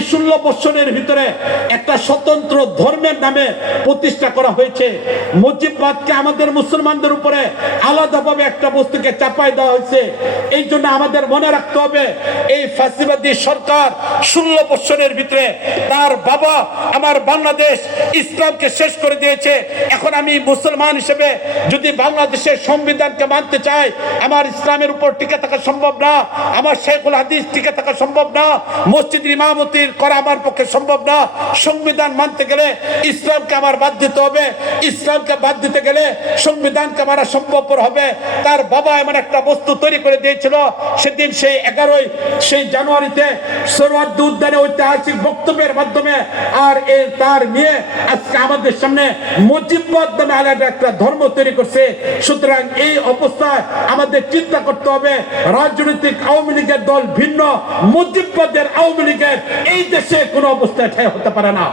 16 বছরের ভিতরে একটা স্বতন্ত্র ধর্মের নামে প্রতিষ্ঠা করা হয়েছে। মুজিববাদকে আমাদের মুসলমানদের উপরে আলাদাভাবে একটা বস্তুকে চাপাই দেওয়া হয়েছে। এই জন্য আমাদের মনে রাখতে হবে, এই ফ্যাসিবাদী সরকার 16 বছরের ভিতরে তার বাবা আমার বাংলাদেশ ইসলামকে শেষ করে দিয়েছে। এখন আমি মুসলমান হিসেবে যদি বাংলাদেশের সংবিধানকে মানতে চাই, আমার ইসলামের উপর টিকে থাকা সম্ভব না, আমার শেখুল হাদিস টিকে থাকা সম্ভব না, মসজিদের ইমামতির করা আমার পক্ষে সম্ভব না। সংবিধান মানতে গেলে ইসলামকে আমার বাদ দিতে হবে, ইসলামকে বাদ দিতে গেলে সংবিধানকে মানা সম্ভবপর হবে। তার বাবা এমন একটা বস্তু তৈরি করে দিয়েছিল, সেদিন সেই 11 জানুয়ারিতে সোহরাওয়ার্দী উদ্যানে ঐতিহাসিক বক্তব্যের মাধ্যমে আর তার মেয়ে আজকে আমাদের সামনে মুজিববাদ নামে আলাদা একটা ধর্ম তৈরি করছে। সুতরাং এই অবস্থায় আমাদের চিন্তা করতে হবে, রাজনৈতিক আওয়ামী লীগের দল ভিন্ন, মুজিববাদের আওয়ামী লীগের এই দেশে কোনো অবস্থায় ঠাঁই হতে পারে না।